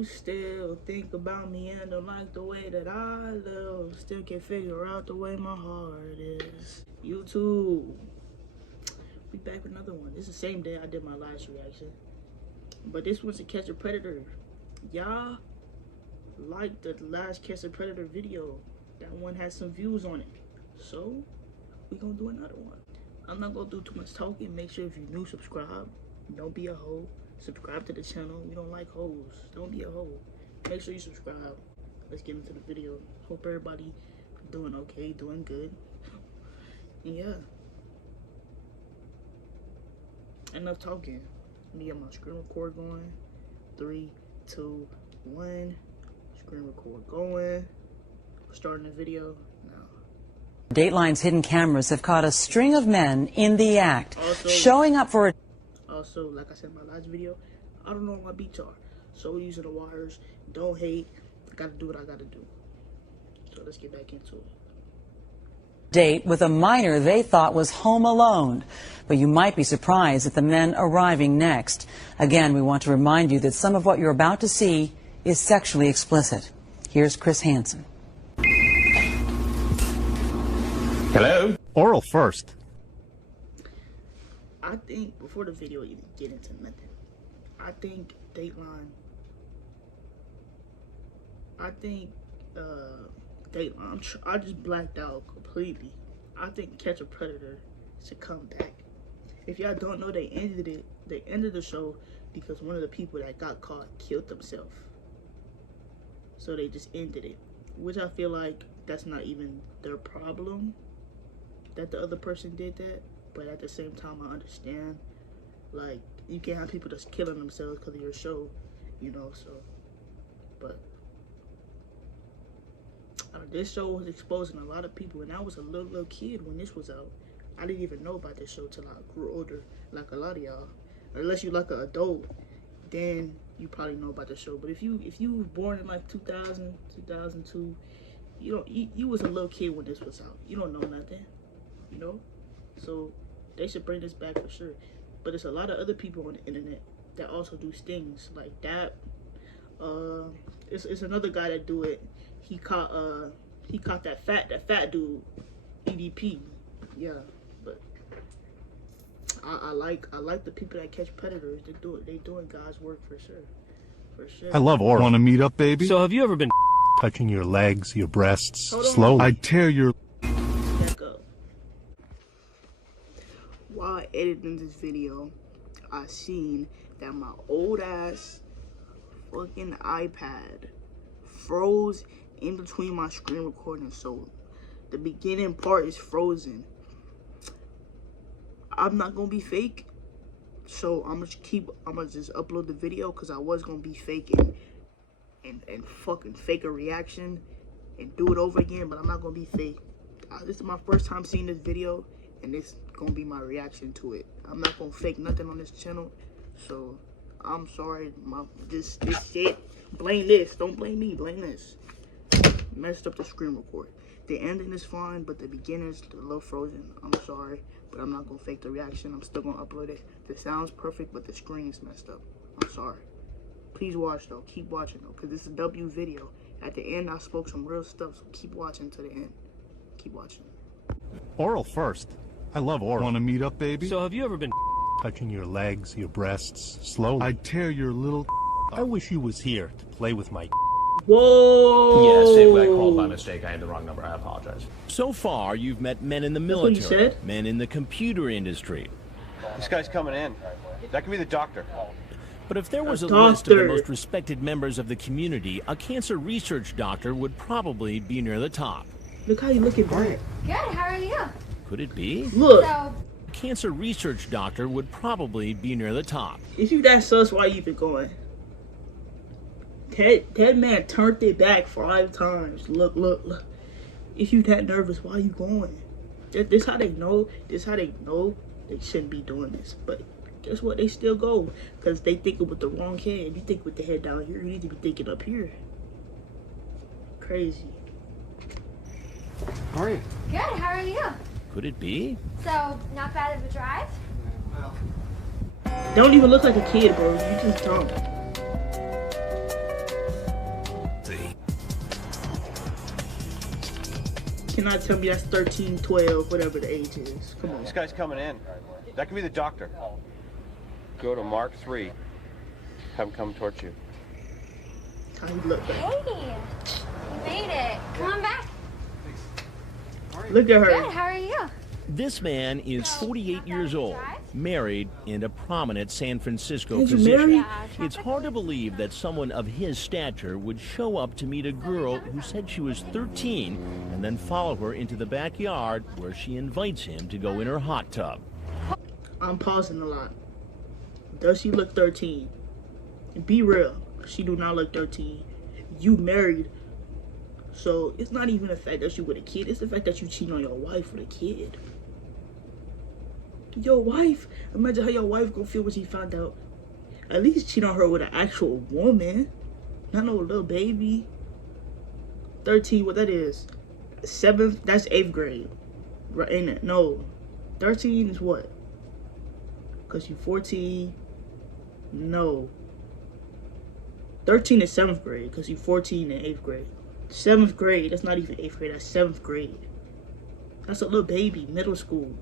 you still think about me and don't like the way that I live. Still can't figure out the way my heart is. YouTube. We back with another one. This is the same day I did my last reaction. But this one's to Catch a Predator. Y'all liked the last Catch a Predator video. That one had some views on it. So, we gonna do another one. I'm not gonna do too much talking. Make sure if you're new, subscribe. Don't be a hoe. Subscribe to the channel. We don't like hoes. Don't be a hoe. Make sure you subscribe. Let's get into the video. Hope everybody doing okay, doing good. And yeah. Enough talking. Let me get my screen record going. 3, 2, 1. Screen record going. Starting the video now. Dateline's hidden cameras have caught a string of men in the act, Also, showing up for a... Also, like I said in my last video, I don't know what my beats are. So we're using the wires. Don't hate. I gotta do what I gotta do. So let's get back into it. Date with a minor they thought was home alone. But you might be surprised at the men arriving next. Again, we want to remind you that some of what you're about to see is sexually explicit. Here's Chris Hansen. Hello? Oral first. I think, before the video even get into nothing, I think Dateline, I just blacked out completely. I think Catch a Predator should come back. If y'all don't know, they ended it. They ended the show because one of the people that got caught killed themselves. So they just ended it, which I feel like that's not even their problem that the other person did that. But at the same time, I understand, like, you can't have people just killing themselves because of your show, you know, so, but this show was exposing a lot of people, and I was a little kid when this was out. I didn't even know about this show till I grew older, like a lot of y'all. Unless you like an adult, then you probably know about the show. But if you was born in like 2000, 2002, you was a little kid when this was out. You don't know nothing, you know? So they should bring this back for sure. But there's a lot of other people on the internet that also do stings like that. It's another guy that do it. He caught that fat dude, EDP. Yeah, but I like the people that catch predators. They doing God's work for sure. For sure. I love oral. Want to meet up, baby? So have you ever been touching your legs, your breasts, slowly? I'd tear your... Back up. While editing this video, I seen that my old ass fucking iPad froze in between my screen recording, so the beginning part is frozen. I'm not gonna be fake, so I'm gonna just upload the video because I was gonna be faking and fucking fake a reaction and do it over again, but I'm not gonna be fake. This is my first time seeing this video, and this gonna be my reaction to it. I'm not gonna fake nothing on this channel, so I'm sorry. This shit. Blame this. Don't blame me. Blame this. Messed up the screen record. The ending is fine, but the beginning is a little frozen. I'm sorry, but I'm not gonna fake the reaction. I'm still gonna upload it. The sound's perfect, but the screen is messed up. I'm sorry. Please watch though. Keep watching though, because this is a W video. At the end, I spoke some real stuff, so keep watching to the end. Keep watching. Oral first. I love oral. Want to meet up, baby? So have you ever been touching your legs, your breasts, slowly? I'd tear your little... I wish you was here to play with my... Whoa! Yes, I called by mistake. I had the wrong number. I apologize. So far, you've met men in the That's what you military, said? men in the computer industry. This guy's coming in. That could be the doctor. But if there was a doctor. list of the most respected members of the community, a cancer research doctor would probably be near the top. Look how you looking back. Good, how are you? Could it be? Look, So, A cancer research doctor would probably be near the top. if you that sus, why you even going? That man turned it back 5 times. Look. If you that nervous, why you going? This how they know. This how they know they shouldn't be doing this. But guess what? They still go because they thinking with the wrong head. If you think with the head down here, you need to be thinking up here. Crazy. How are you? good, how are you? Could it be? So, not bad of a drive? Don't even look like a kid, bro. You just dumb. cannot tell me that's 13, 12, whatever the age is. Come on. This guy's coming in. That could be the doctor. Go to Mark 3. Have him come towards you. How he look back. Hey, you made it. Come on back. Look at her. Good, how are you? This man is 48 years old, married, and a prominent San Francisco Is he physician. married? It's hard to believe that someone of his stature would show up to meet a girl who said she was 13 and then follow her into the backyard where she invites him to go in her hot tub. I'm pausing a lot. Does she look 13? Be real. She do not look 13. You married. So it's not even the fact that you with a kid. It's the fact that you cheating on your wife with a kid. Your wife. Imagine how your wife gonna feel when she found out. At least cheat on her with an actual woman. Not no little baby. 13, what that is? 7th, that's 8th grade. Right, ain't it? No. 13 is what? Cause you 14. No. 13 is 7th grade, cause you 14 in 8th grade. 7th grade, that's not even 8th grade, that's 7th grade. That's a little baby, middle school.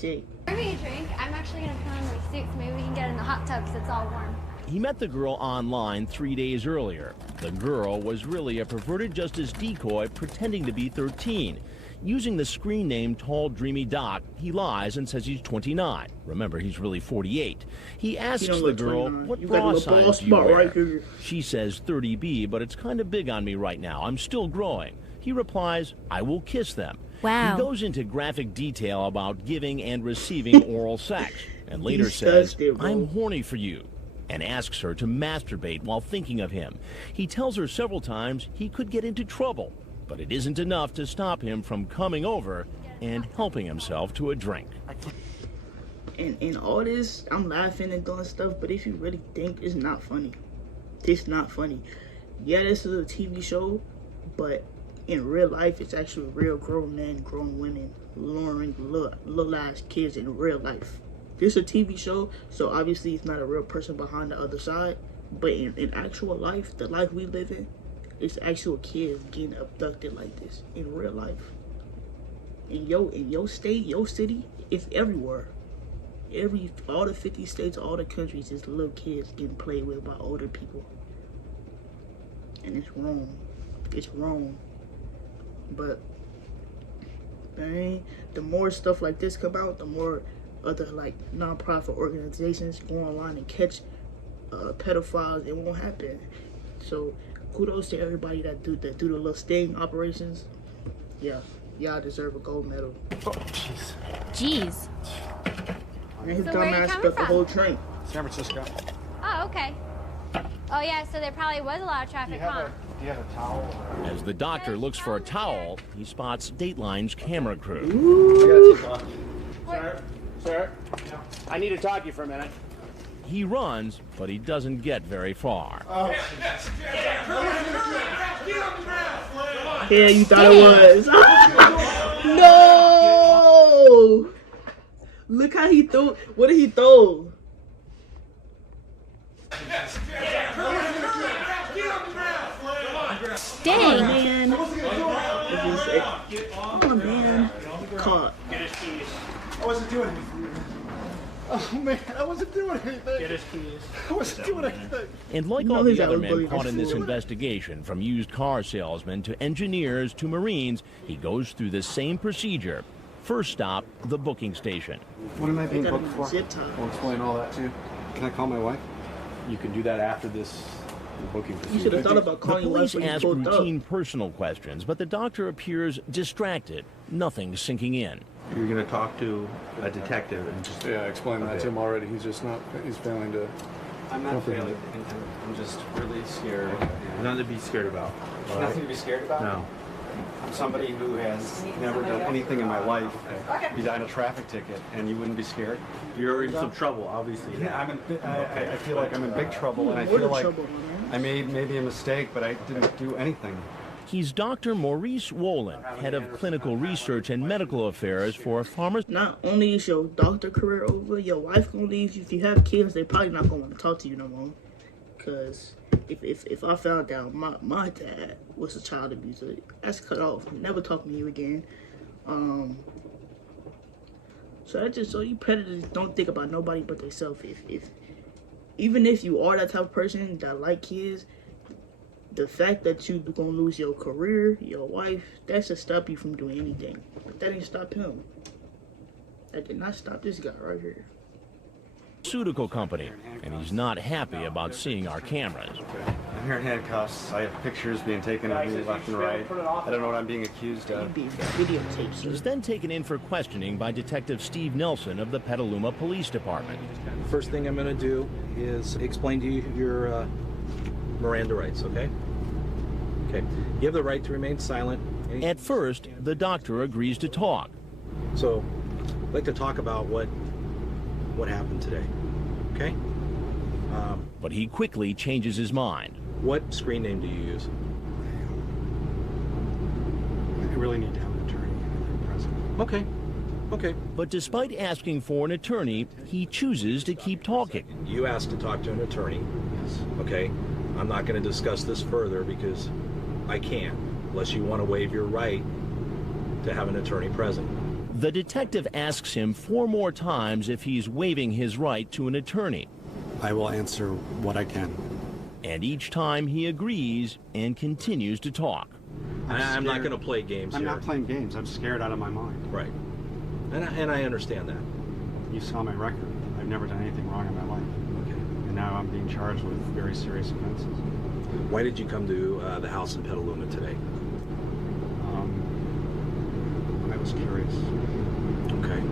Shit. Pour me a drink. I'm actually gonna put on my suit so maybe we can get in the hot tub because it's all warm. He met the girl online 3 days earlier. The girl was really a perverted justice decoy pretending to be 13. Using the screen name Tall Dreamy Doc, he lies and says he's 29. Remember, he's really 48. He asks don't the look girl, 29. what You got a bra little bald size do you spot wear? right here. She says 30B, but it's kind of big on me right now. I'm still growing. He replies, I will kiss them. Wow. He goes into graphic detail about giving and receiving oral sex, and later says, Disgusting, bro. I'm horny for you, and asks her to masturbate while thinking of him. He tells her several times he could get into trouble, but it isn't enough to stop him from coming over and helping himself to a drink. And all this, I'm laughing and doing stuff, but if you really think, it's not funny. It's not funny. Yeah, this is a TV show, but in real life, it's actually real grown men, grown women luring little ass kids in real life. This is a TV show, so obviously it's not a real person behind the other side, but in actual life, the life we live in, it's actual kids getting abducted like this in real life. In your state, your city, it's everywhere. All the 50 states, all the countries, it's little kids getting played with by older people. And it's wrong. It's wrong. But dang, the more stuff like this come out, the more other like non-profit organizations go online and catch pedophiles. It won't happen. So kudos to everybody that do the little sting operations. Yeah, y'all deserve a gold medal. Jeez. And his So dumb where you ass coming stuck the from? whole train. San Francisco. Oh, okay. Oh yeah, so there probably was a lot of traffic, huh? Do you have a towel? As the doctor looks for a towel, he spots Dateline's camera crew. Sir, I need to talk to you for a minute. He runs, but he doesn't get very far. Yeah, you thought it was. No! Look how he threw. What did he throw? Dang. Man. Come on, man. Caught. I wasn't doing anything. Oh man, I wasn't doing anything. Get his keys. I wasn't doing anything. And like You know all he's the other out men bullying caught us. in this investigation, from used car salesmen to engineers to Marines, he goes through the same procedure. First stop, the booking station. What am I being Got him booked in a for? zip tie. I'll explain all that to you. Can I call my wife? You can do that after this booking You procedure. should have thought about The calling your wife police when you ask pulled up. routine personal questions, but the doctor appears distracted, nothing sinking in. You're going to talk to a detective and just... Yeah, I explained that Okay. to him already. He's just not, he's failing to. I'm not failing. I'm just really scared. Nothing to be scared about. all Nothing right? to be scared about? No. I'm somebody who has never done anything in my life besides a traffic ticket, and you wouldn't be scared? You're in some trouble, obviously. Yeah, I feel like I'm in big trouble, and I More feel than like trouble, man. I made maybe a mistake, but I didn't do anything. He's Dr. Maurice Wolin, head of clinical research and medical affairs for pharmaceutical. Not only is your doctor career over, your wife gonna leave you. If you have kids, they probably not gonna want to talk to you no more. Cause if I found out my dad was a child abuser, that's cut off. Never talk to you again. So you predators don't think about nobody but themselves. Even if you are that type of person that like kids, the fact that you gonna lose your career, your wife, that should stop you from doing anything. But that didn't stop him. That did not stop this guy right here. Pharmaceutical company, and he's not happy about seeing our cameras. I'm here in handcuffs. I have pictures being taken of me left and right. I don't know what I'm being accused of. He's then taken in for questioning by Detective Steve Nelson of the Petaluma Police Department. First thing I'm going to do is explain to you your Miranda rights, okay? Okay. You have the right to remain silent. At first, the doctor agrees to talk. So, I'd like to talk about what happened today, okay? But he quickly changes his mind. What screen name do you use? I really need to have an attorney present. Okay. Okay. But despite asking for an attorney, he chooses to keep talking. You asked to talk to an attorney. Yes. Okay. I'm not going to discuss this further because I can't, unless you want to waive your right to have an attorney present. The detective asks him 4 more times if he's waiving his right to an attorney. I will answer what I can. And each time he agrees and continues to talk. I'm not going to play games I'm here. not playing games. I'm scared out of my mind. Right. And I understand that. You saw my record. I've never done anything wrong in my life. Okay. And now I'm being charged with very serious offenses. Why did you come to the house in Petaluma today? I was curious. Okay.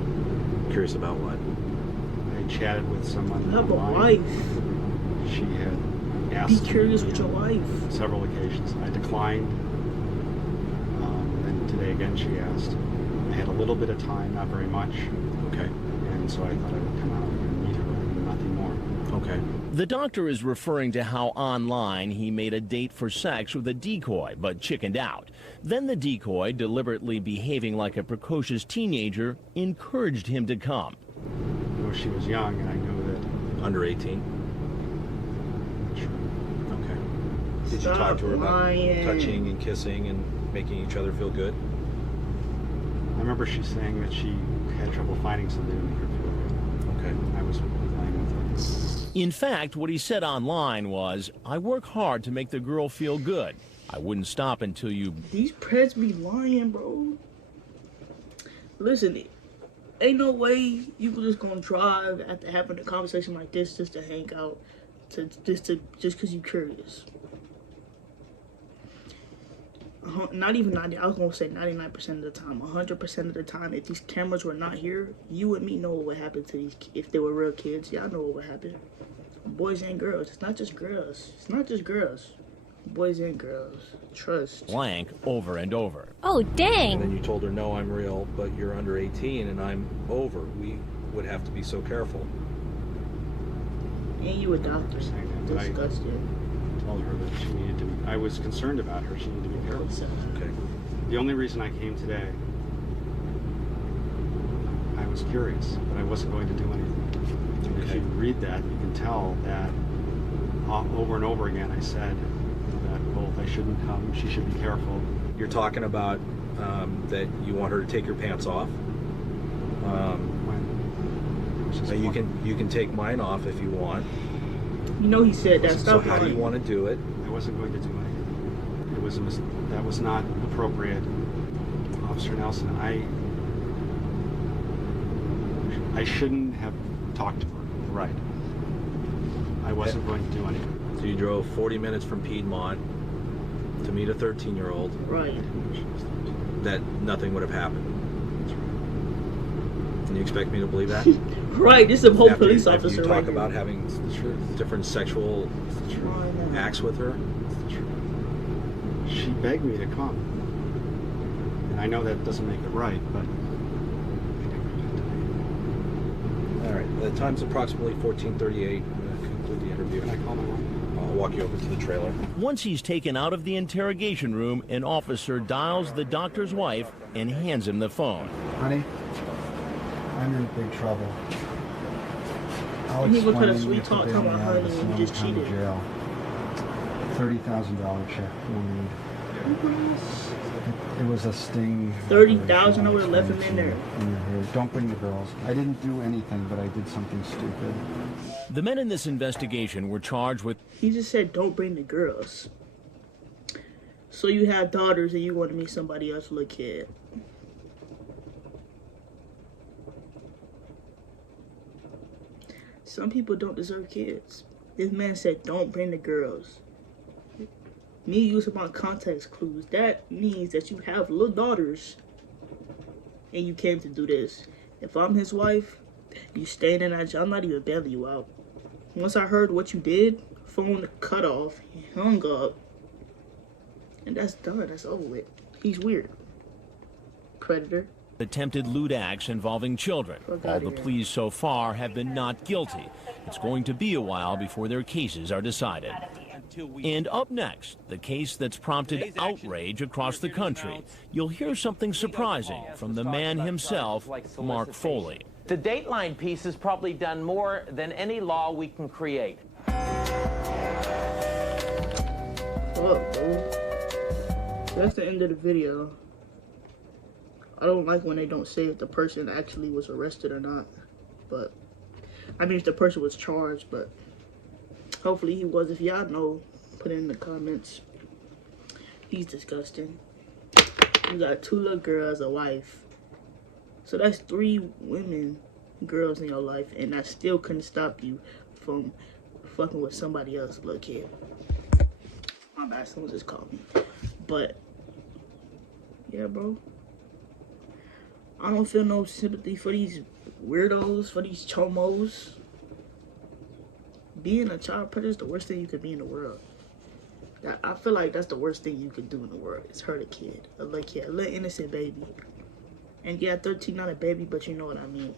Curious about what? I chatted with someone. I have a online. wife. She had asked. Be curious me with your wife. Several occasions. I declined. And today again she asked. I had a little bit of time, not very much. Okay. And so I thought I would come out and meet her and nothing more. Okay. The doctor is referring to how online he made a date for sex with a decoy, but chickened out. Then the decoy, deliberately behaving like a precocious teenager, encouraged him to come. I know she was young, and I know that. Under 18? Sure. Okay. Did you Stop talk to her about lying. touching and kissing and making each other feel good? I remember she saying that she had trouble finding somebody to make her feel good. Okay. I was playing with her. In fact, what he said online was, "I work hard to make the girl feel good. I wouldn't stop until you..." These preds be lying, bro. Listen, ain't no way you can just gonna drive after having a conversation like this just to hang out, just because you're curious. Not even 90. I was gonna say 99% of the time, 100% of the time. If these cameras were not here, you and me know what would happen to these. If they were real kids, y'all know what would happen. Boys and girls. It's not just girls. It's not just girls. Boys and girls. Trust. Blank over and over. Oh, dang. And then you told her, no, I'm real, but you're under 18 and I'm over. We would have to be so careful. And you a doctor. Disgusting. I told her that she needed to be. I was concerned about her. She needed to be careful. Okay. The only reason I came today, I was curious, but I wasn't going to do anything. And if you read that, you can tell that over and over again I said that both I shouldn't come, she should be careful. You're talking about that you want her to take your pants off. So you can take mine off if you want. You know he said that. So Stop how do you lying. want to do it? I wasn't going to do anything. It was that was not appropriate, Officer Nelson. I shouldn't have talked to her. Right. I wasn't going to do anything. So you drove 40 minutes from Piedmont to meet a 13-year-old. Right. That nothing would have happened. And you expect me to believe that? Right. This is a whole After police you officer. talk right about here. having different sexual acts with her. She begged me to come. And I know that doesn't make it right, but All right. The time's approximately 14:38. I'm going to conclude the interview. Can I call my wife? I'll walk you over to the trailer. Once he's taken out of the interrogation room, an officer dials the doctor's wife and hands him the phone. Honey, I'm in big trouble. I'll He look at explain us, we if the talk bail about me out honey of this and we long just time cheated. jail. $30,000 check we'll need. It was a sting. 30,000. I would have left him in there. In your hair. Don't bring the girls. I didn't do anything, but I did something stupid. The men in this investigation were charged with... He just said, don't bring the girls. So you have daughters and you want to meet somebody else's little kid. Some people don't deserve kids. This man said, don't bring the girls. Me using my context clues, that means that you have little daughters and you came to do this. If I'm his wife, you staying in that job, I'm not even bailing you out. Once I heard what you did, phone cut off, he hung up, and that's done, that's over with. He's weird. Predator. Attempted lewd acts involving children. All the pleas so far have been not guilty. It's going to be a while before their cases are decided. And up next, the case that's prompted outrage across the country. You'll hear something surprising from the man himself, Mark Foley. The Dateline piece has probably done more than any law we can create. Fuck, bro. That's the end of the video. I don't like when they don't say if the person actually was arrested or not. But, I mean if the person was charged, but hopefully he was. If y'all know, put it in the comments. He's disgusting. You got 2 little girls, a wife. So that's 3 women, girls in your life, and that still couldn't stop you from fucking with somebody else's little kid. My bad, someone just called me. But, yeah, bro. I don't feel no sympathy for these weirdos, for these chomos. Being a child predator is the worst thing you could be in the world. I feel like that's the worst thing you could do in the world. Is hurt a kid, a little innocent baby. And yeah, 13 not a baby, but you know what I mean.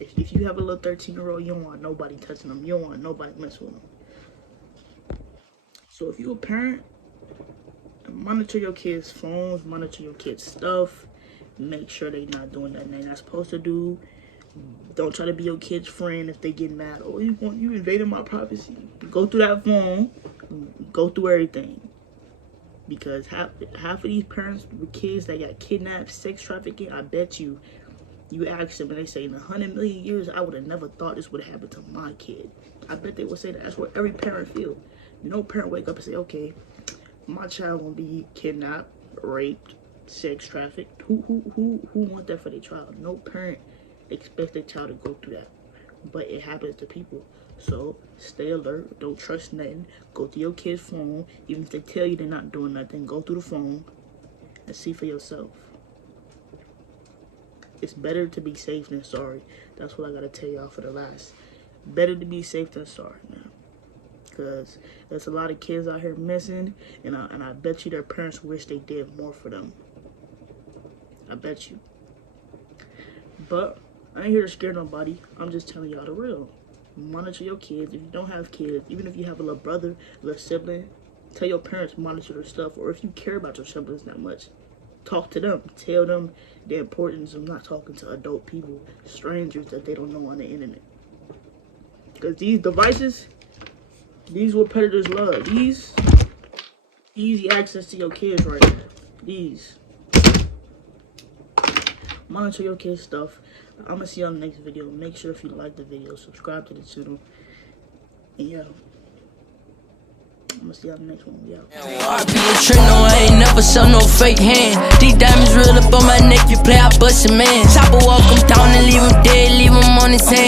If you have a little 13-year-old, you don't want nobody touching them. You don't want nobody messing with them. So if you're a parent, monitor your kids' phones, monitor your kids' stuff. Make sure they're not doing nothing they're not supposed to do. Don't try to be your kid's friend if they get mad. Oh, you invaded my privacy. Go through that phone. Go through everything. Because half of these parents with kids that got kidnapped, sex trafficking, I bet you ask them and they say in 100 million years, I would have never thought this would have happened to my kid. I bet they would say that. That's what every parent feel. No parent wake up and say, okay, my child won't be kidnapped, raped, sex trafficked. Who want that for their child? No parent expects their child to go through that. But it happens to people. So stay alert. Don't trust nothing. Go through your kid's phone. Even if they tell you they're not doing nothing, go through the phone and see for yourself. It's better to be safe than sorry. That's what I gotta tell y'all for the last. Better to be safe than sorry now. Because there's a lot of kids out here missing, and I bet you their parents wish they did more for them. I bet you. But I ain't here to scare nobody. I'm just telling y'all the real. Monitor your kids. If you don't have kids, even if you have a little brother, a little sibling, tell your parents monitor their stuff. Or if you care about your siblings that much, talk to them. Tell them the importance of not talking to adult people, strangers that they don't know on the internet. Because these devices, these what predators love. These easy access to your kids right now. These. Monitor your kids' stuff. I'm gonna see you on the next video. Make sure if you like the video, subscribe to the channel. And yeah, I'm gonna see you on the next one. Yeah. I ain't never sell no fake hand. These diamonds real up on my neck. You play, I bust your man. Chopper walk him down and leave him dead, leave him on his hands.